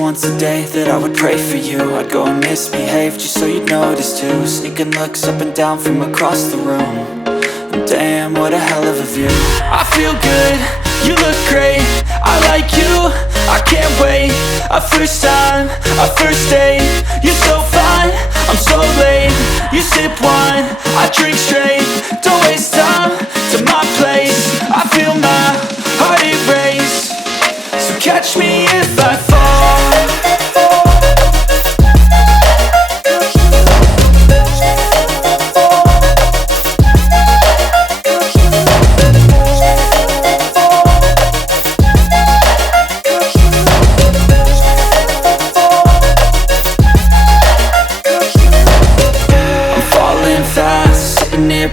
once a day that I would pray for you. I'd go and misbehave just so you'd notice too. Sneaking looks up and down from across the room. And damn, what a hell of a view. I feel good, you look great, I like you, I can't wait. A first time, a first date, you're so fine, I'm so late. You sip wine, I drink straight. Don't waste time to my place. I feel my heart erase. So catch me if I fall.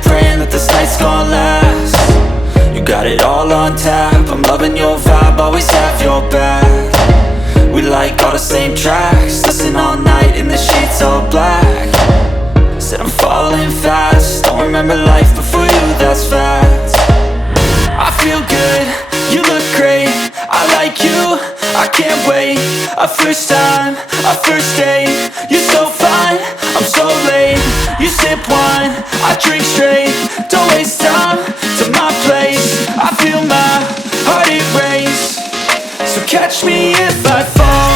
Praying that this night's gonna last. You got it all on tap, I'm loving your vibe, always have your back. We like all the same tracks, listen all night in the sheets all black. Said I'm falling fast, don't remember life before you, that's fact. I feel good, you look great, I like you, I can't wait. A first time, a first date, you're so fine, I'm so late. You sip wine, I drink straight. Don't waste time to my place. I feel my heart erase. So catch me if I fall.